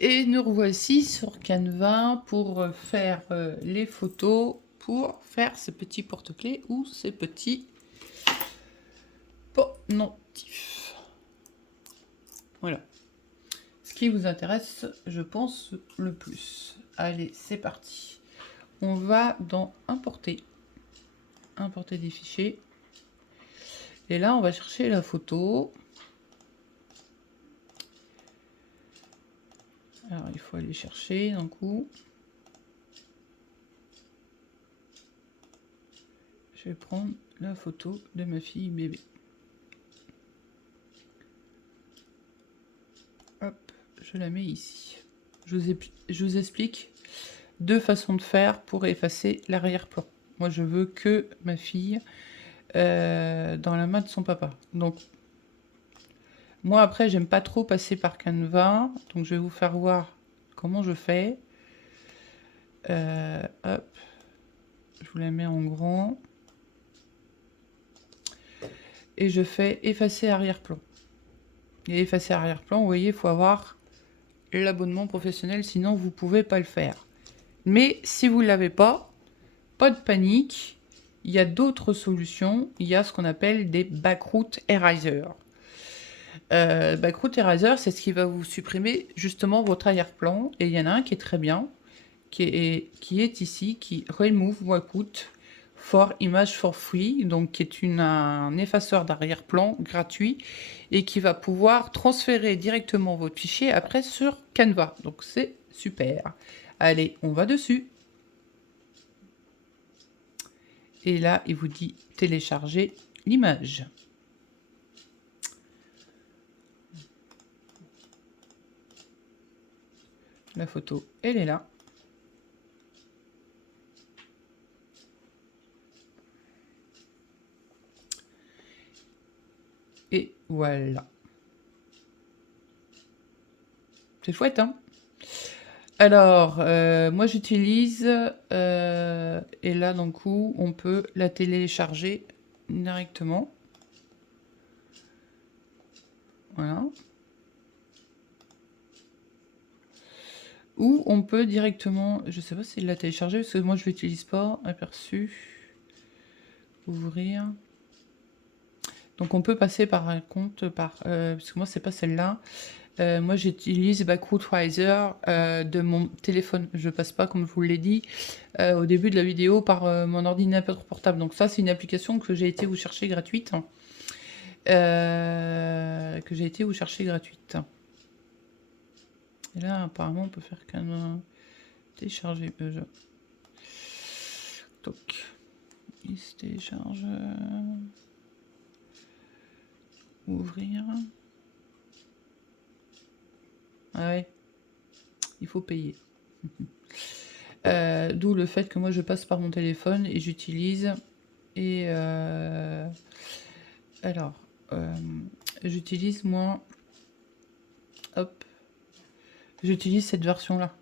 Et nous revoici sur Canva pour faire les photos, pour faire ces petits porte-clés ou ces petits pendentifs. Voilà. Ce qui vous intéresse, je pense, le plus. Allez, c'est parti. On va dans Importer. Importer des fichiers. Et là, on va chercher la photo. Alors, il faut aller chercher d'un coup. Je vais prendre la photo de ma fille bébé. Hop, je la mets ici. Je vous explique deux façons de faire pour effacer l'arrière-plan. Moi, je veux que ma fille dans la main de son papa. Donc, moi, après, j'aime pas trop passer par Canva. Donc, je vais vous faire voir comment je fais. Hop, je vous la mets en grand. Et je fais effacer arrière-plan. Et effacer arrière-plan, vous voyez, il faut avoir l'abonnement professionnel, sinon vous pouvez pas le faire. Mais si vous ne l'avez pas de panique, il y a d'autres solutions. Il y a ce qu'on appelle des backroot erasers. Backroot eraser, c'est ce qui va vous supprimer justement votre arrière-plan. Et il y en a un qui est très bien, qui est ici, qui remove backroot for image for free, donc qui est un effaceur d'arrière-plan gratuit et qui va pouvoir transférer directement votre fichier après sur Canva. Donc c'est super. Allez, on va dessus. Et là, il vous dit télécharger l'image. La photo, elle est là. Et voilà. C'est chouette, hein? Alors, moi j'utilise, et là d'un coup, on peut la télécharger directement. Voilà. Ou on peut directement, je sais pas si la télécharger, parce que moi je l'utilise pas, aperçu, ouvrir. Donc on peut passer par un compte, parce que moi c'est pas celle-là. Moi j'utilise Backroot Eraser de mon téléphone. Je passe pas, comme je vous l'ai dit au début de la vidéo, par mon ordinateur portable. Donc ça c'est une application que j'ai été vous chercher gratuite. Et là apparemment on peut faire qu'un télécharger. Toc. Il se télécharge. Ouvrir. Ah ouais, il faut payer. D'où le fait que moi je passe par mon téléphone et j'utilise. Et alors, j'utilise moi. Hop. J'utilise cette version-là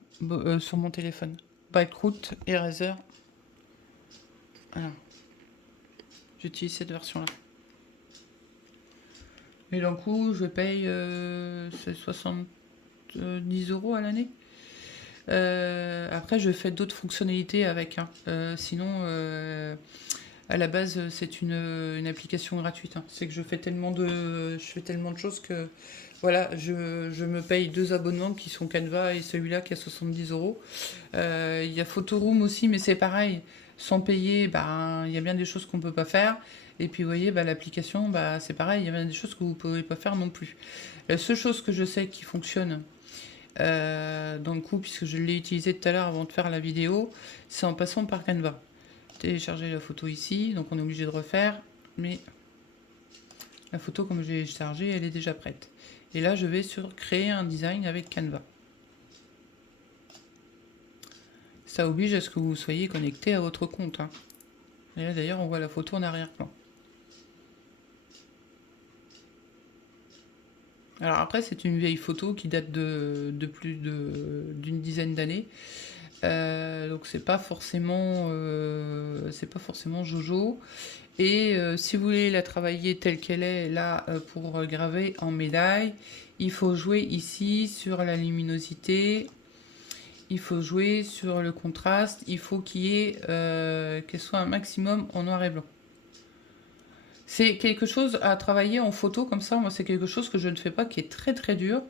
sur mon téléphone. Backroot Eraser. Voilà. J'utilise cette version-là. Et d'un coup, je paye 70 € à l'année. Après, je fais d'autres fonctionnalités avec. Hein. Sinon, à la base, c'est une application gratuite. Hein. C'est que je fais tellement de choses que voilà, je me paye 2 abonnements qui sont Canva et celui-là qui a 70 €. Il y a Photoroom aussi, mais c'est pareil. Sans payer, ben, il y a bien des choses qu'on ne peut pas faire. Et puis, vous voyez, bah, l'application, bah, c'est pareil, il y a bien des choses que vous ne pouvez pas faire non plus. La seule chose que je sais qui fonctionne, dans le coup, puisque je l'ai utilisé tout à l'heure avant de faire la vidéo, c'est en passant par Canva. Télécharger la photo ici, donc on est obligé de refaire, mais la photo, comme je l'ai chargée, elle est déjà prête. Et là, je vais sur créer un design avec Canva. Ça oblige à ce que vous soyez connecté à votre compte. Hein. Et là, d'ailleurs, on voit la photo en arrière-plan. Alors après, c'est une vieille photo qui date de plus d'une dizaine d'années. Donc c'est pas forcément Jojo. Et si vous voulez la travailler telle qu'elle est, là, pour graver en médaille, il faut jouer ici sur la luminosité, il faut jouer sur le contraste, il faut qu'il y ait, qu'elle soit un maximum en noir et blanc. C'est quelque chose à travailler en photo comme ça, moi c'est quelque chose que je ne fais pas, qui est très très dur,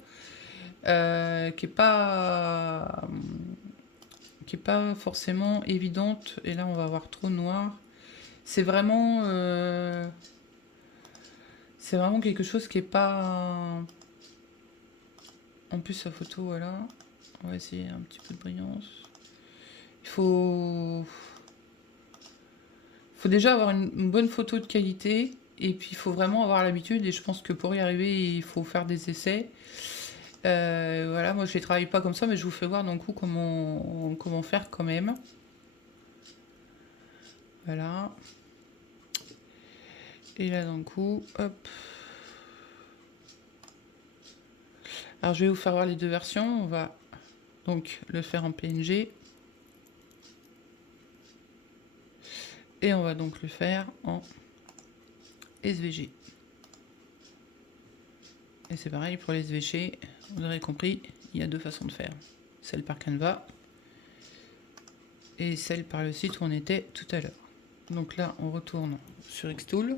qui est pas forcément évidente, et là on va avoir trop noir. C'est vraiment quelque chose qui est pas... En plus la photo, voilà. On va essayer un petit peu de brillance. Il faut déjà avoir une bonne photo de qualité. Et puis il faut vraiment avoir l'habitude. Et je pense que pour y arriver, il faut faire des essais. Voilà, moi je ne travaille pas comme ça, mais je vous fais voir d'un coup comment faire quand même. Voilà. Et là d'un coup, hop. Alors je vais vous faire voir les deux versions. On va donc le faire en PNG. Et on va donc le faire en SVG. Et c'est pareil pour les SVG, vous aurez compris, il y a deux façons de faire. Celle par Canva et celle par le site où on était tout à l'heure. Donc là, on retourne sur Xtool.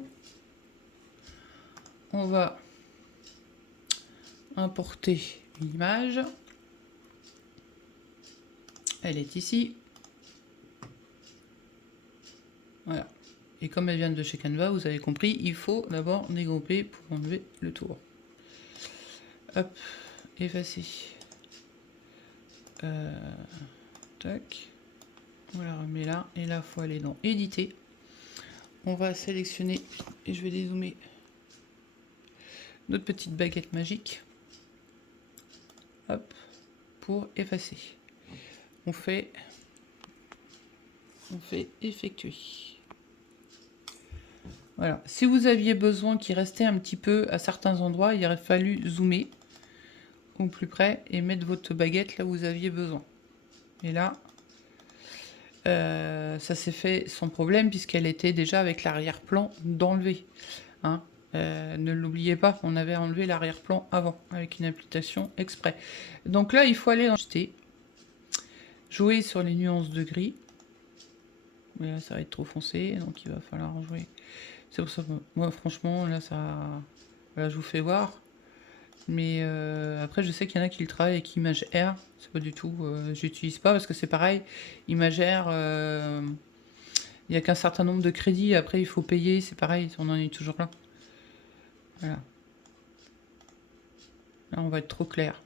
On va importer une image. Elle est ici. Voilà. Et comme elle vient de chez Canva, vous avez compris, il faut d'abord dégrouper pour enlever le tour. Hop, effacer. Tac. On la remet là. Et là, il faut aller dans éditer. On va sélectionner et je vais dézoomer notre petite baguette magique. Hop, pour effacer. On fait effectuer. Voilà. Si vous aviez besoin qu'il restait un petit peu à certains endroits, il aurait fallu zoomer au plus près et mettre votre baguette là où vous aviez besoin. Et là, ça s'est fait sans problème puisqu'elle était déjà avec l'arrière-plan d'enlever. Hein. Ne l'oubliez pas, on avait enlevé l'arrière-plan avant avec une application exprès. Donc là, il faut aller ajuster, jouer sur les nuances de gris. Mais là, ça va être trop foncé, donc il va falloir jouer. C'est pour ça que moi, franchement, là, voilà, je vous fais voir. Mais après, je sais qu'il y en a qui le travaillent avec Image R. C'est pas du tout... j'utilise pas parce que c'est pareil. Image R, il n'y a qu'un certain nombre de crédits. Après, il faut payer. C'est pareil, on en est toujours là. Voilà. Là, on va être trop clair.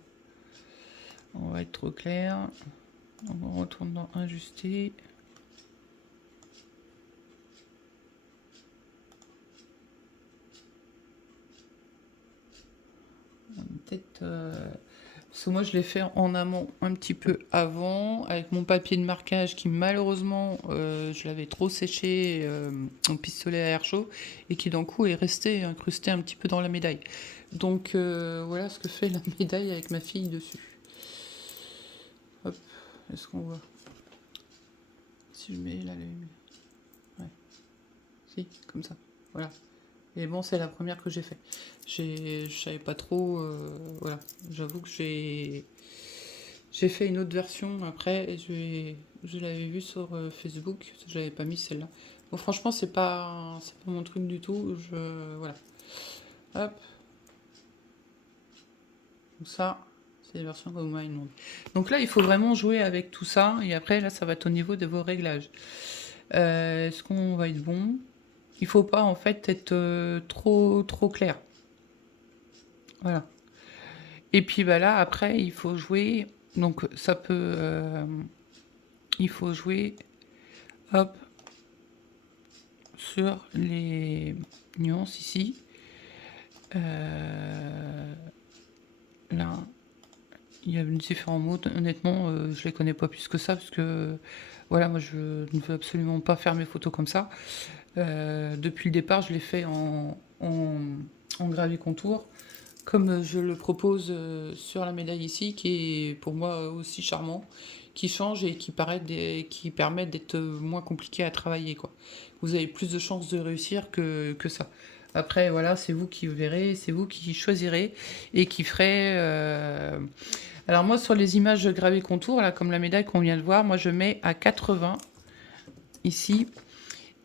On va être trop clair. On retourne dans Ajuster. Peut-être... Parce que moi, je l'ai fait en amont un petit peu avant, avec mon papier de marquage qui, malheureusement, je l'avais trop séché au pistolet à air chaud et qui, d'un coup, est resté incrusté un petit peu dans la médaille. Donc, voilà ce que fait la médaille avec ma fille dessus. Hop, est-ce qu'on voit? Si je mets la lumière. Ouais. Si, comme ça. Voilà. Et bon, c'est la première que j'ai fait. Je savais pas trop. Voilà. J'avoue que j'ai fait une autre version après et je l'avais vue sur Facebook. Je l'avais pas mis celle-là. Bon, franchement, c'est pas mon truc du tout. Voilà. Hop. Donc ça, c'est les versions que vous m'avez demandé. Donc là, il faut vraiment jouer avec tout ça. Et après, là, ça va être au niveau de vos réglages. Est-ce qu'on va être bon? Il faut pas en fait être trop clair. Voilà. Et puis bah là après il faut jouer. Donc ça peut. Il faut jouer. Hop. Sur les nuances ici. Là. Il y a différents mots. Honnêtement, je les connais pas plus que ça parce que voilà, moi je ne veux absolument pas faire mes photos comme ça. Depuis le départ, je l'ai fait en gravé contour, comme je le propose sur la médaille ici, qui est pour moi aussi charmant, qui changent et qui permettent d'être moins compliqués à travailler, quoi. Vous avez plus de chances de réussir que ça. Après, voilà, c'est vous qui verrez, c'est vous qui choisirez et qui ferez. Alors moi, sur les images gravées contour, là, comme la médaille qu'on vient de voir, moi je mets à 80 ici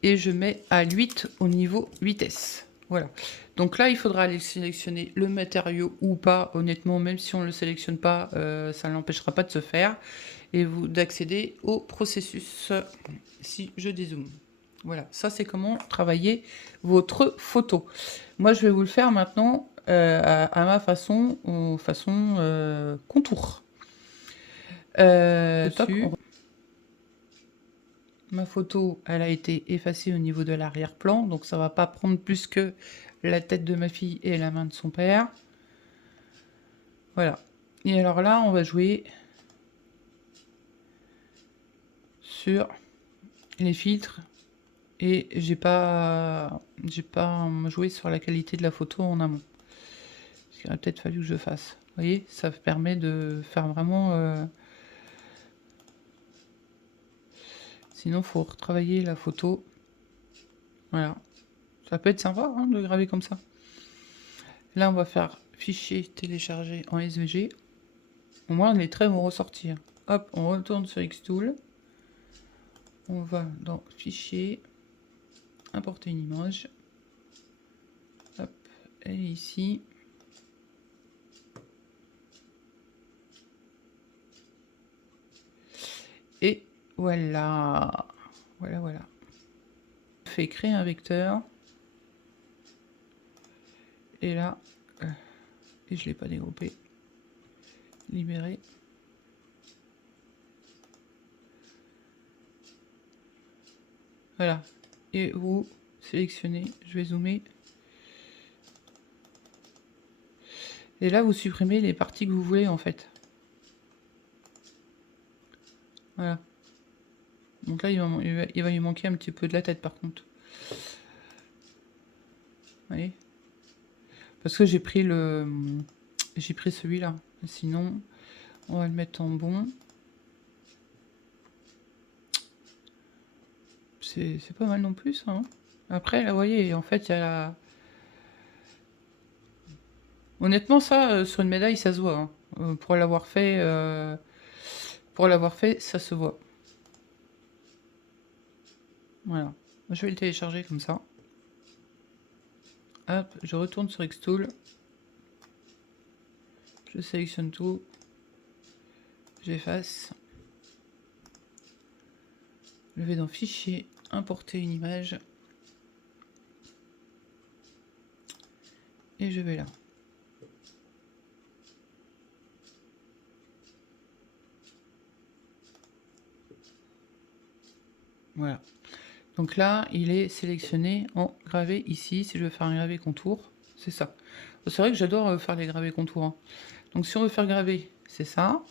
et je mets à 8 au niveau vitesse. Voilà. Donc là, il faudra aller sélectionner le matériau ou pas. Honnêtement, même si on ne le sélectionne pas, ça ne l'empêchera pas de se faire. Et vous d'accéder au processus. Si je dézoome. Voilà, ça c'est comment travailler votre photo. Moi, je vais vous le faire maintenant à ma façon, contour. Ma photo, elle a été effacée au niveau de l'arrière-plan, donc ça va pas prendre plus que la tête de ma fille et la main de son père. Voilà. Et alors là, on va jouer sur les filtres. Et j'ai pas joué sur la qualité de la photo en amont. Il aurait peut-être fallu que je fasse. Vous voyez, ça permet de faire vraiment... Sinon, il faut retravailler la photo. Voilà. Ça peut être sympa hein, de graver comme ça. Là, on va faire fichier télécharger en SVG. Au moins, les traits vont ressortir. Hop, on retourne sur Xtool. On va dans fichier, importer une image. Hop, elle est ici. Et voilà. Voilà. On fait créer un vecteur. Et là, et je ne l'ai pas dégroupé. Libérer. Voilà. Et vous sélectionnez. Je vais zoomer. Et là, vous supprimez les parties que vous voulez, en fait. Voilà. Donc là, il va lui manquer un petit peu de la tête, par contre. Vous voyez ? Parce que j'ai pris celui-là. Sinon, on va le mettre en bon. C'est pas mal non plus, ça. Hein. Après, là, vous voyez, en fait, il y a la... Honnêtement, ça, sur une médaille, ça se voit. Hein. Pour l'avoir fait, ça se voit. Voilà. Je vais le télécharger comme ça. Hop, je retourne sur Xtool. Je sélectionne tout. J'efface. Je vais dans Fichier, importer une image. Et je vais là. Voilà. Donc là, il est sélectionné en gravé ici. Si je veux faire un gravé contour, c'est ça. C'est vrai que j'adore faire les gravés contours. Hein. Donc si on veut faire graver, c'est ça.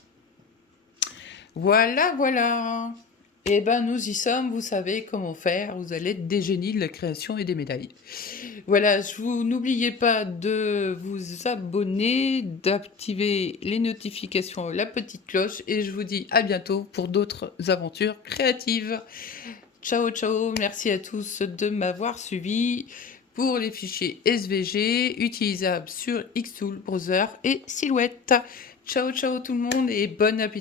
Voilà. Et ben nous y sommes, vous savez comment faire. Vous allez être des génies de la création et des médailles. Voilà, n'oubliez pas de vous abonner, d'activer les notifications, la petite cloche. Et je vous dis à bientôt pour d'autres aventures créatives. Ciao, merci à tous de m'avoir suivi pour les fichiers SVG utilisables sur Xtool, Browser et Silhouette. Ciao tout le monde et bon appétit.